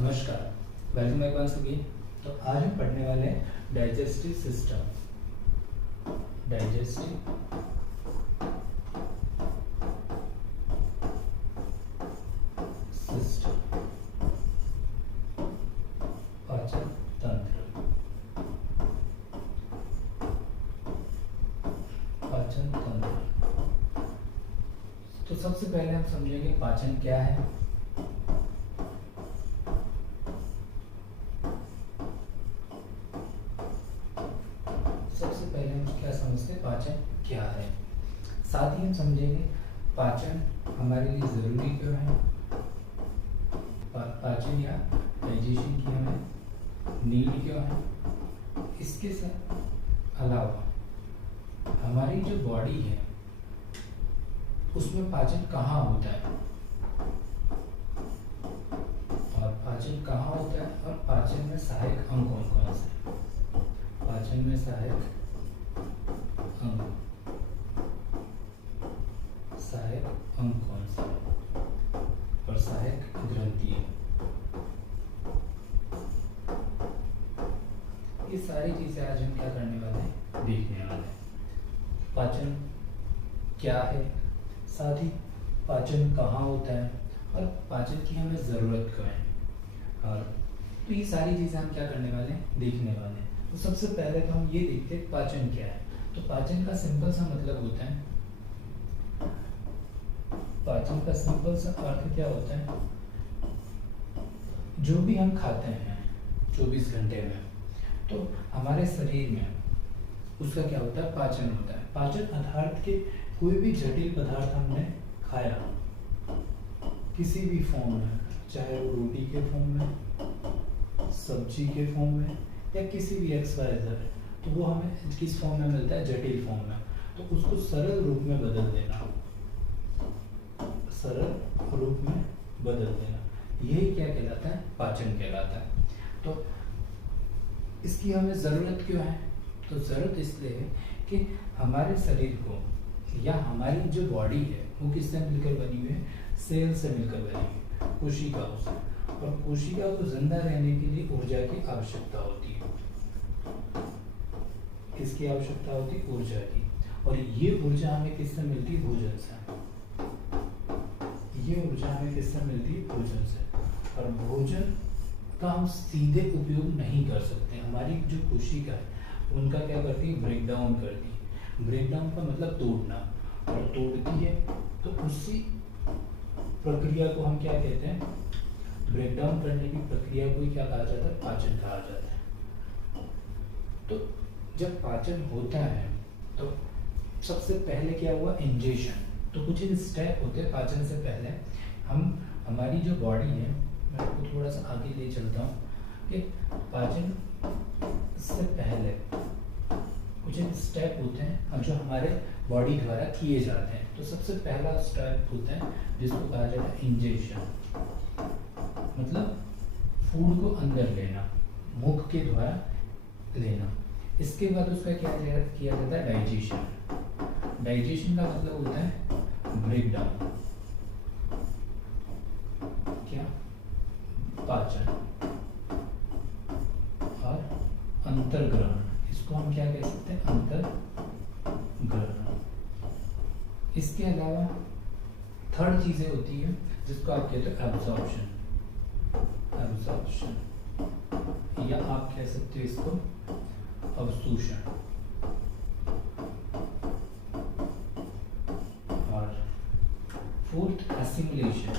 नमस्कार, welcome back once again. तो आज हम पढ़ने वाले हैं डाइजेस्टिव सिस्टम। डाइजेस्टिव सिस्टम, पाचन तंत्र। पाचन तंत्र, तो सबसे पहले हम समझेंगे पाचन क्या है। समझते पाचन क्या है, साथ ही हम समझेंगे पाचन हमारे लिए जरूरी क्यों है। पाचन या डाइजेशन की हमें नीड क्यों है। इसके साथ अलावा हमारी जो बॉडी है उसमें पाचन कहाँ होता है और पाचन कहाँ होता है, और पाचन में सहायक अंग कौन कौन से। पाचन में सहायक अंग कौन सा और सहायक ग्रंथि। ये सारी चीजें आज हम क्या करने वाले हैं, देखने वाले हैं। पाचन क्या है, साथ ही पाचन कहाँ होता है और पाचन की हमें जरूरत क्यों है। और तो ये सारी चीजें हम क्या करने वाले हैं, देखने वाले हैं। तो सबसे पहले तो हम ये देखते हैं पाचन क्या है। तो पाचन का सिंपल सा मतलब होता है, पाचन का सिंपल सा अर्थ क्या होता है, जो भी हम खाते हैं 24 घंटे में, तो हमारे शरीर में उसका क्या होता है, पाचन होता है। पाचन अर्थात के कोई भी जटिल पदार्थ हमने खाया किसी भी फॉर्म में, चाहे वो रोटी के फॉर्म में, सब्जी के फॉर्म में, या किसी भी XYZ, तो वो हमें किस फॉर्म में मिलता है, जटिल फॉर्म में। तो उसको सरल रूप में बदल देना, सरल रूप में बदल देना, यही क्या कहलाता है, पाचन कहलाता है। तो इसकी हमें ज़रूरत क्यों है, तो ज़रूरत इसलिए है कि हमारे शरीर को या हमारी जो बॉडी है वो किससे मिलकर बनी हुई है, सेल से मिलकर बनी हुई है, कोशिकाओं से। और कोशिका को जिंदा रहने के लिए ऊर्जा की आवश्यकता होती है। किसकी आवश्यकता होती है, ऊर्जा की। और ये ऊर्जा हमें किससे मिलती है, भोजन से। ये ऊर्जा हमें किससे मिलती है, भोजन से। और भोजन का हम सीधे उपयोग नहीं कर सकते। हमारी जो कोशिका है उनका क्या करती है, ब्रेक डाउन करती है। ब्रेक डाउन का मतलब तोड़ना, और तोड़ती है तो उसी प्रक्रिया को हम क्या कहते हैं, ब्रेक डाउन करने की प्रक्रिया को क्या कहा जाता है, पाचन कहा जाता है। तो जब पाचन होता है तो सबसे पहले क्या हुआ, इंजेशन। तो कुछ इन स्टेप होते हैं पाचन से पहले। हम हमारी जो बॉडी है, मैं आपको थोड़ा सा आगे ले चलता हूँ कि पाचन से पहले कुछ इन स्टेप होते हैं जो हमारे बॉडी द्वारा किए जाते हैं। तो सबसे पहला स्टेप होता है जिसको कहा जाता है इंजेशन, मतलब फूड को अंदर लेना, मुख के द्वारा लेना। इसके बाद उसका क्या किया जाता है, डाइजेशन। डाइजेशन का मतलब होता है ब्रेक डाउन, क्या, पाचन। और अंतर्ग्रहण, इसको हम क्या कह सकते हैं, अंतर्ग्रहण। इसके अलावा थर्ड चीजें होती है जिसको आप कहते हो एब्जॉर्प्शन। एब्जॉर्प्शन, या आप कह सकते हो इसको अवशोषण। और फोर्थ एसिमिलेशन।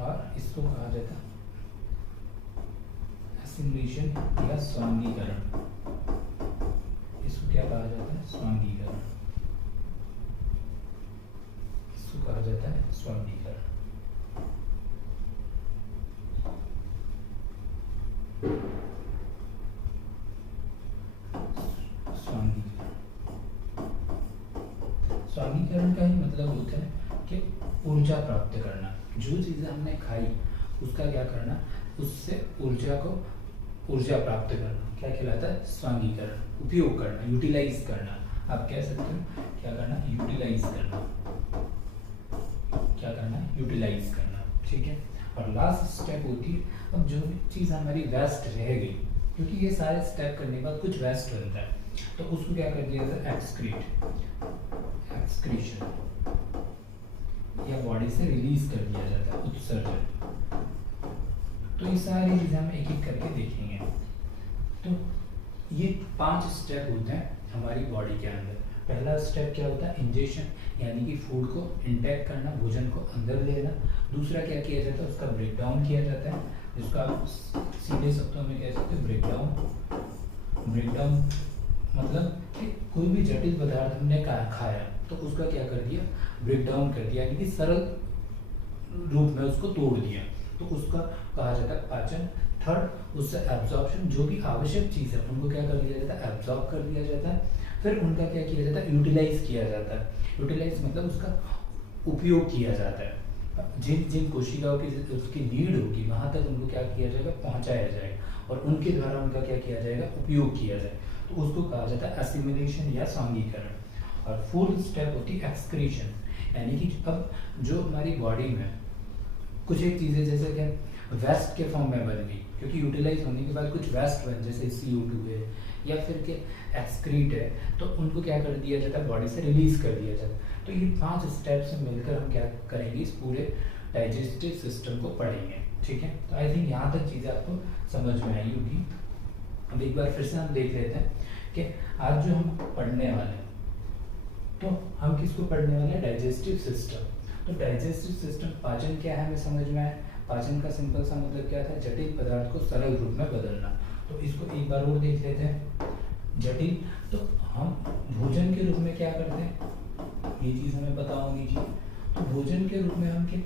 और इसको कहा जाता है एसिमिलेशन या स्वांगीकरण। इसको क्या कहा जाता है, स्वांगीकरण। इसको कहा जाता है स्वांगीकरण। स्वांगीकरण का ही मतलब होता है कि ऊर्जा प्राप्त करना। जो चीजें हमने खाई उसका क्या करना, उससे ऊर्जा प्राप्त करना, क्या कहलाता है, स्वांगीकरण। उपयोग करना, यूटिलाइज करना, आप कह सकते हो क्या करना, यूटिलाइज करना। यूटिलाइज करना, ठीक है। और लास्ट स्टेप होती है, अब जो भी चीज़ हमारी वेस्ट रह गई, क्योंकि ये सारे स्टेप करने के बाद कुछ वेस्ट बनता है, तो उसको क्या कर दिया जाता है, एक्सक्रीशन या बॉडी से रिलीज कर दिया जाता है, उत्सर्जन। तो ये सारी चीज़ें हम एक एक करके देखेंगे। तो ये 5 स्टेप होते हैं हमारी बॉडी के अंदर। पहला स्टेप क्या होता है, इंजेक्शन, यानी कि फूड को इंटेक करना, भोजन को अंदर लेना। दूसरा क्या किया जाता है, उसका ब्रेक डाउन किया जाता है, जिसका आप सीधे शब्दों में कह सकते हो ब्रेक डाउन मतलब कि कोई भी जटिल पदार्थ हमने खाया तो उसका क्या कर दिया, ब्रेक डाउन कर दिया, यानी कि सरल रूप में उसको तोड़ दिया, तो उसका कहा जाता है पाचन। थर्ड, उससे एब्जॉर्प्शन, जो भी आवश्यक चीज़ है उनको क्या कर दिया जाता है, एब्जॉर्ब कर दिया जाता है। फिर उनका क्या किया जाता है, यूटिलाइज किया जाता है। यूटिलाइज मतलब उसका उपयोग किया जाता है, जिन जिन कोशिकाओं की उसकी नीड होगी वहाँ तक उनको क्या किया जाएगा, पहुँचाया जाएगा, और उनके द्वारा उनका क्या किया जाएगा, उपयोग किया जाए, तो उसको कहा जाता है एसिमिलेशन या सांघीकरण। और फोर्थ स्टेप होती है एक्सक्रीशन, यानी कि अब जो हमारी बॉडी में कुछ एक चीज़ें जैसे कि वेस्ट के फॉर्म में बन गई, क्योंकि यूटिलाइज होने के बाद कुछ वेस्ट बन, जैसे CO2 है या फिर के एक्सक्रीट है, तो उनको क्या कर दिया जाता है, बॉडी से रिलीज कर दिया जाता है। तो ये 5 स्टेप से मिलकर हम क्या करेंगे, इस पूरे डाइजेस्टिव सिस्टम को पढ़ेंगे, ठीक है। तो आई थिंक यहाँ तक चीज़ें आपको समझ में आई होगी। अब एक बार फिर से हम देख लेते हैं कि आज जो हम पढ़ने वाले हैं, तो हम किसको पढ़ने वाले हैं, डाइजेस्टिव सिस्टम। तो डाइजेस्टिव सिस्टम, पाचन क्या है हमें समझ में आया। पाचन का सिंपल सा मतलब क्या था, जटिल पदार्थ को सरल रूप में बदलना। तो इसको एक बार और देख लेते हैं। जटिल, तो हम भोजन के रूप में क्या करते हैं, ये चीज़ हमें पता होनी चाहिए। तो भोजन के रूप में हम क्या,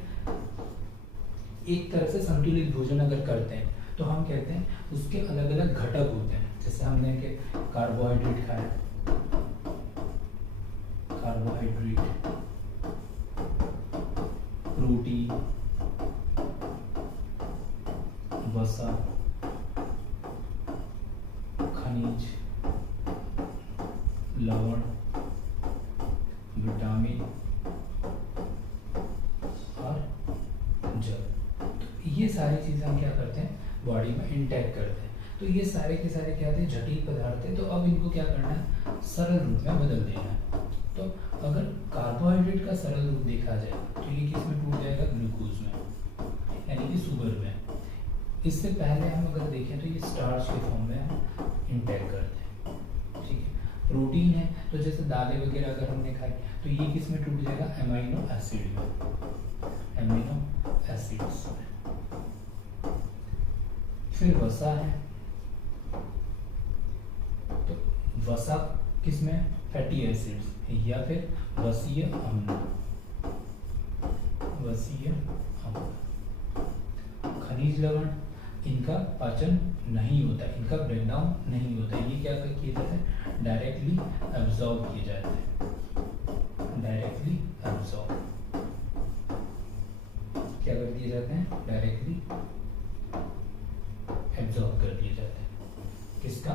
एक तरह से संतुलित भोजन अगर करते हैं तो हम कहते हैं उसके अलग अलग घटक होते हैं। जैसे हमने के कार्बोहाइड्रेट खाया, कार्बोहाइड्रेट, प्रोटीन, वसा, खनिज, लवण, विटामिन और जल। तो ये सारी चीज़ें हम क्या करते हैं, बॉडी में इंटेक करते हैं। तो ये सारे के सारे क्या थे, जटिल पदार्थ थे। तो अब इनको क्या करना है, सरल रूप में बदल देना है। तो अगर कार्बोहाइड्रेट का सरल रूप देखा जाए तो ये किस में टूट जाएगा, ग्लूकोज में, यानी कि शुगर में। इससे पहले हम अगर देखें तो ये स्टार्च के फॉर्म में हम इंटेक करते हैं, ठीक है। प्रोटीन है तो जैसे दालें वगैरह अगर हमने खाई तो ये किस में टूट जाएगा, एमाइनो एसिड में, एमिनो एसिड्स में। फिर वसा है, तो वसा किस में, फैटी एसिड्स या फिर वसीय अम्ल, वसीय अम्ल। खनिज लवण, इनका पाचन नहीं होता, इनका ब्रेक डाउन नहीं होता, ये क्या किए जाते हैं, डायरेक्टली एब्जॉर्ब किए जाते हैं, डायरेक्टली एब्जॉर्ब क्या कर दिए जाते हैं, डायरेक्टली एब्जॉर्ब कर दिए जाते हैं। किसका,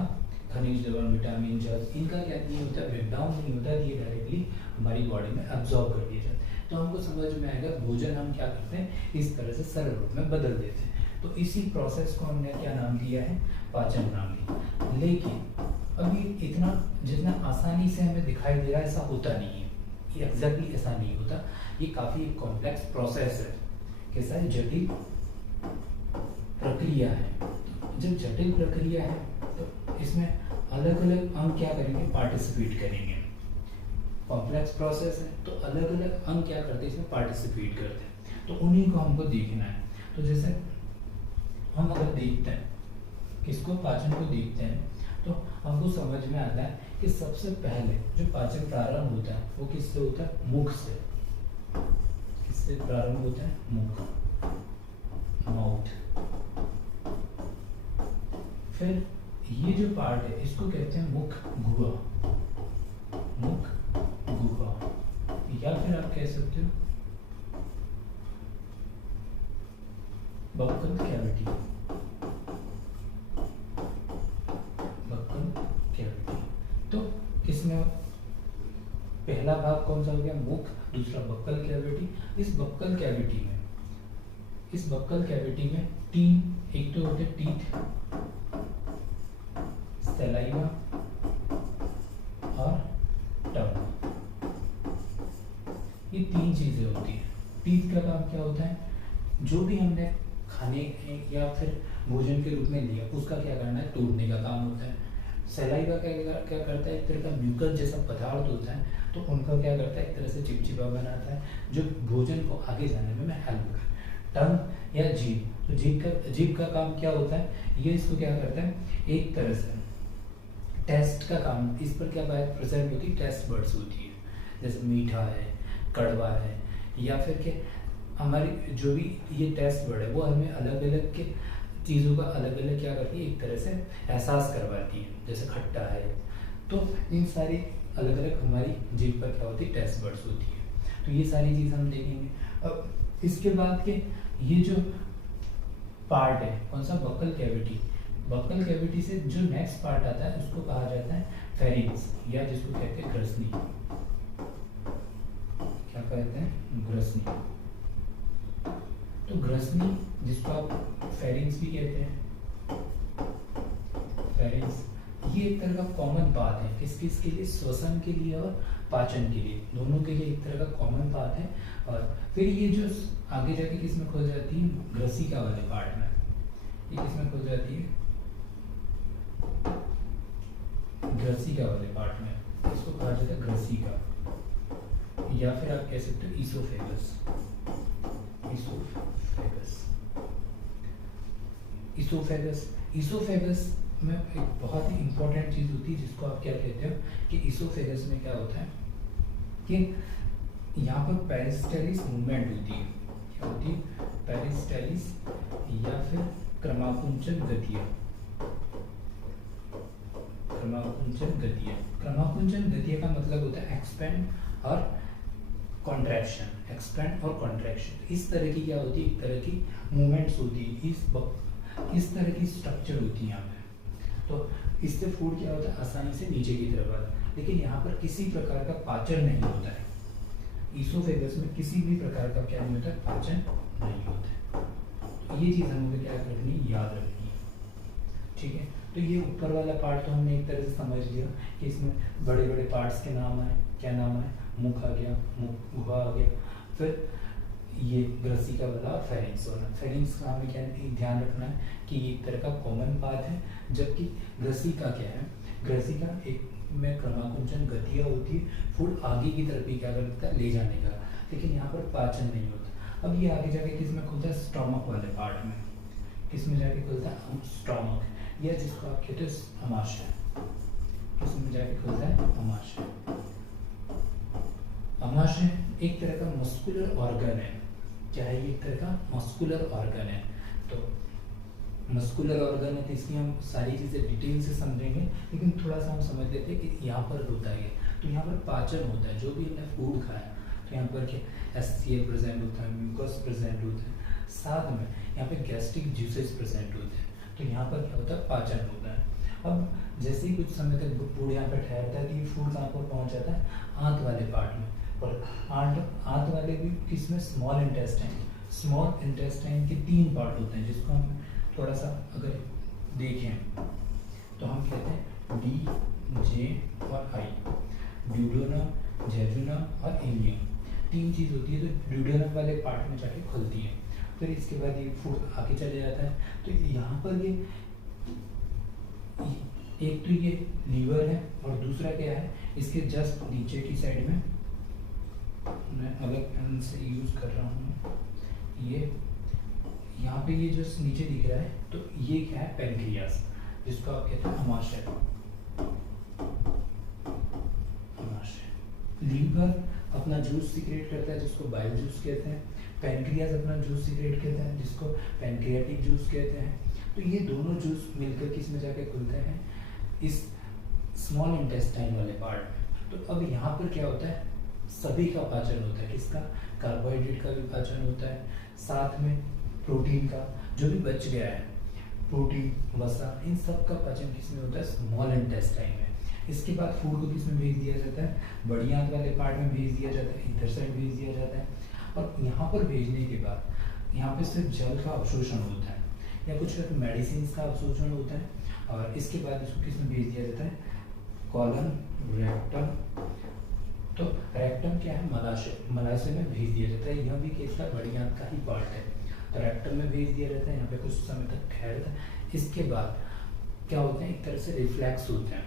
खनिज लवण, विटामिन, जल, इनका क्या नहीं होता, ब्रेक डाउन नहीं होता, ये डायरेक्टली हमारी बॉडी में एब्जॉर्ब कर दिए जाते हैं। तो हमको समझ में आएगा भोजन हम क्या करते हैं, इस तरह से सरल रूप में बदल देते हैं। तो इसी प्रोसेस को हमने क्या नाम दिया है, पाचन नाम दिया। लेकिन अभी इतना जितना आसानी से हमें दिखाई दे रहा है ऐसा होता नहीं है, ये एग्जैक्टली ऐसा नहीं होता। ये काफ़ी कॉम्प्लेक्स प्रोसेस है, कैसा है, जटिल प्रक्रिया है। जब जटिल प्रक्रिया है तो इसमें अलग अलग अंग क्या करेंगे, पार्टिसिपेट करेंगे। कॉम्प्लेक्स प्रोसेस है तो अलग अलग अंग क्या करते हैं, इसमें पार्टिसिपेट करते हैं। तो उन्हीं को हमको देखना है। तो जैसे हम अगर देखते हैं किसको, पाचन को देखते हैं, तो हमको समझ में आता है कि सबसे पहले जो पाचन प्रारंभ होता है वो किससे होता है, मुख से। किससे प्रारंभ होता है, मुख, माउथ। फिर ये जो पार्ट है इसको कहते हैं मुख गुहा, मुख गुहा, या फिर आप कह सकते हो बक्कल कैविटी, बक्कल कैविटी। तो किसमें पहला भाग कौन सा हो गया, मुख, दूसरा बक्कल कैविटी। इस बक्कल कैविटी में इस बक्कल कैविटी में तीन, एक तो होते टीथ, सलाइवा और टंग, ये तीन चीजें होती हैं। टीथ का काम क्या होता है, जो भी हमने खाने या फिर भोजन के रूप में लिया उसका क्या करना है, तोड़ने का काम होता है। सलाइवा क्या करता है, एक तरह का म्यूकस जैसा पदार्थ होता है, तो उनका क्या करता है, एक तरह से चिपचिपा बनाता है जो भोजन को आगे जाने में हेल्प करता है। टंग या जीभ, तो जीभ का काम क्या होता है, ये इसको क्या करता है, एक तरह से टेस्ट का काम, इस पर क्या बात प्रेजेंट होती है, टेस्ट बर्ड्स होती है, जैसे मीठा है, कड़वा है, या फिर के हमारी जो भी ये टेस्ट बर्ड है वो हमें अलग अलग के चीज़ों का अलग अलग क्या करती है, एक तरह से एहसास करवाती है, जैसे खट्टा है, तो इन सारी अलग अलग हमारी जीभ पर क्या होती है, टेस्ट बर्ड्स होती है। तो ये सारी चीज़ हम देखेंगे। अब इसके बाद के ये जो पार्ट है कौन सा, बक्कल कैविटी, बक्कल कैविटी से जो नेक्स्ट पार्ट आता है उसको कहा जाता है फेरिंग्स, या जिसको कहते हैं ग्रसनी, क्या कहते हैं, ग्रसनी। तो ग्रसनी जिसको आप फेरिंग्स भी कहते हैं, फेरिंग्स, ये एक तरह का कॉमन पाथ है, किस किस के लिए, श्वसन के लिए और पाचन के लिए, दोनों के लिए एक तरह का कॉमन पाथ है। और फिर ये जो आगे जाके किस में खुल जाती है, ग्रसिका वाले पार्ट में, ये किस में खुल जाती है, ग्रसिका वाले पार्ट में, इसको कहा जाता है ग्रसिका, या फिर आप कह सकते हो ईसोफेगस, ईसोफेगस, ईसोफेगस। ईसोफेगस में एक बहुत ही इंपॉर्टेंट चीज होती है जिसको आप क्या कहते हो, कि ईसोफेगस में क्या होता है कि यहाँ पर पेरिस्टालिस मूवमेंट होती है, क्या होती है, पेरिस्टालिस या फिर क्रमाकुंचन गतियां, क्रमाकुंचन गतियां, क्रमाकुंचन गतियां का मतलब होता है एक्सपेंड और कॉन्ट्रैक्शन, एक्सपेंड और कॉन्ट्रैक्शन, इस तरह की क्या होती है, एक तरह की मूवमेंट्स होती है, इस तरह की स्ट्रक्चर होती है यहाँ पे। तो इससे फूड क्या होता है, आसानी से नीचे की तरफ आता है, लेकिन यहाँ पर किसी प्रकार का पाचन नहीं होता है, ईसोफेगस में किसी भी प्रकार का क्या नहीं होता है, पाचन नहीं होता है। तो ये चीज़ हमें क्या रखनी, याद रखनी है, ठीक है। तो ये ऊपर वाला पार्ट तो हमने एक तरह से समझ लिया कि इसमें बड़े बड़े पार्ट्स के नाम आए, क्या नाम है, मुख आ गया, मुख आ गया, फिर ये ग्रसिका वाला और फेरिंग्स वाला। फेरिंग्स का हमें क्या ध्यान रखना है कि ये एक तरह का कॉमन पाथ है, जबकि ग्रसिका क्या है, ग्रसिका एक में क्रमाकुंचन गतियाँ होती है, फूड आगे की तरफ ही क्या करता है, ले जाने का, लेकिन यहाँ पर पाचन नहीं होता। अब ये आगे जाके किस में खुलता है, स्टोमक वाले पार्ट में, किस में जाके खुलता है, स्टोमक, या जिसको आप कहते हो अमाशय, किस में जाके खुलता है, अमाशय। अमाशय एक तरह का मस्कुलर ऑर्गन है, क्या है ये, एक तरह का मस्कुलर ऑर्गन है। तो मस्कुलर ऑर्गन है तो इसकी हम सारी चीज़ें डिटेल से समझेंगे, लेकिन थोड़ा सा हम समझ लेते हैं कि यहाँ पर होता है, तो यहाँ पर पाचन होता है, जो भी हमने फूड खाया तो यहाँ पर क्या HCl प्रेजेंट होता है, म्यूकस प्रेजेंट होता है, साथ में यहाँ पे गैस्ट्रिक जूसेस प्रेजेंट होते हैं, तो यहाँ पर क्या होता है, पाचन होता है। अब जैसे ही कुछ समय तक फूड यहाँ पर ठहरता है तो ये फूड कहाँ पर पहुँच जाता है, आंत वाले पार्ट में, और आंत वाले भी किसमें, स्मॉल इंटेस्टाइन, स्मॉल इंटेस्टाइन के 3 पार्ट होते हैं, जिसको हम थोड़ा सा अगर देखें तो हम कहते हैं डी, जे और आई, ड्यूडेनम, जेजुनम और इलियम, 3 चीज़ होती है। तो ड्यूडेनम वाले पार्ट में जाके खुलती है, फिर इसके बाद ये फूड आगे चले जाता है। तो यहाँ पर ये एक तो ये लीवर है और दूसरा क्या है, इसके जस्ट नीचे की साइड में, मैं अलग पेन से यूज कर रहा हूँ, ये यहाँ पे ये जो नीचे दिख रहा है, तो ये क्या है, पेनक्रियास, जिसको आप कहते हैं अमाशय। अमाशय, लीवर अपना जूस सीक्रेट करता है जिसको बाइल जूस कहते हैं, पेनक्रियास अपना जूस सीक्रेट करता है जिसको पेनक्रियाटिक जूस कहते हैं। तो ये दोनों जूस मिलकर किस में जाके खुलते हैं, इस स्मॉल इंटेस्टाइन वाले पार्ट में। तो अब यहाँ पर क्या होता है, सभी का पाचन होता है, किसका, कार्बोहाइड्रेट का भी पाचन होता है, साथ में प्रोटीन का जो भी बच गया है, प्रोटीन, वसा, इन सब का पाचन किसमें होता है, स्मॉल इंटेस्टाइन में। इसके बाद फूड को किसमें भेज दिया जाता है, बड़ी आंत वाले पार्ट में भेज दिया जाता है, इधर साइड भेज दिया जाता है, और यहाँ पर भेजने के बाद यहाँ पे सिर्फ जल का अवशोषण होता है या कुछ मेडिसिन का अवशोषण होता है, और इसके बाद इसको किस में भेज दिया जाता है, कॉलन, रेक्टम। तो रेक्टम क्या है, मलाशय में भेज दिया जाता है। यह भी केस का बड़ी आंत का ही पार्ट है। तो रेक्टम में भेज दिया जाता है, यहाँ पे कुछ समय तक ठहरता है। इसके बाद क्या होते हैं, एक तरह से रिफ्लेक्स होते हैं।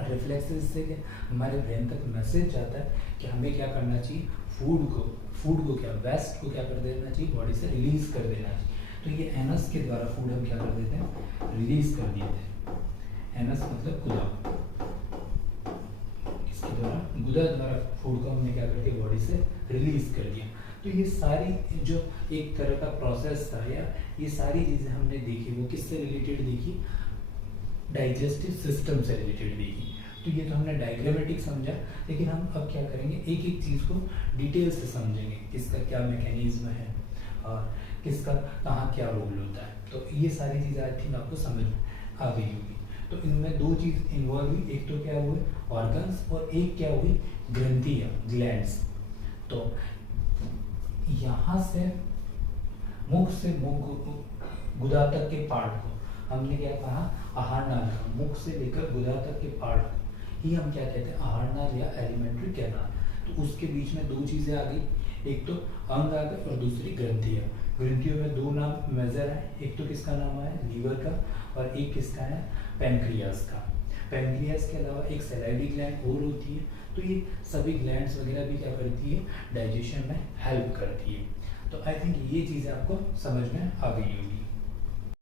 रिफ्लेक्स से हमारे ब्रेन तक मैसेज जाता है कि हमें क्या करना चाहिए, फूड को क्या, वेस्ट को क्या कर देना चाहिए, बॉडी से रिलीज कर देना चाहिए। तो ये एनस के द्वारा फूड हम क्या कर देते हैं, रिलीज कर देते हैं। एनस मतलब गुदा, इसके द्वारा गुदा द्वारा फूड को हमने क्या करके बॉडी से रिलीज कर दिया। तो ये सारी जो एक तरह का प्रोसेस था, या ये सारी चीज़ें हमने देखी, वो किससे रिलेटेड देखी, डाइजेस्टिव सिस्टम से रिलेटेड देखी। तो ये तो हमने डायग्रामेटिक समझा, लेकिन हम अब क्या करेंगे, एक एक चीज़ को डिटेल से समझेंगे, किसका क्या मैकेनिज्म है और किसका कहाँ क्या रोल होता है। तो ये सारी चीज़ें आई थिंक आपको समझ आ गई होगी। तो इनमें दो चीज़ इन्वॉल्व हुई, एक तो क्या हुए ऑर्गन्स, और एक क्या हुई ग्रंथियाँ, ग्लैंड्स। तो यहाँ से मुख से गुदा तक के पार्ट को हमने क्या कहा, आहार नाल का। मुख से लेकर गुदा तक के पार्ट को ही हम क्या कहते हैं, आहार नाल या एलिमेंट्री कैनाल। तो उसके बीच में दो चीज़ें आ गई, एक तो अंग आ गए और दूसरी ग्रंथियाँ। ग्रंथियों में दो नाम मेजर है, एक तो किसका नाम है, लीवर का, और एक किसका है, पैनक्रियास का। पैनक्रियास के अलावा एक सैलाइडी ग्लैंड और होती है। तो ये सभी ग्लैंड्स वगैरह भी क्या करती है, डाइजेशन में हेल्प करती है। तो आई थिंक ये चीज़ें आपको समझ में आ गई होगी।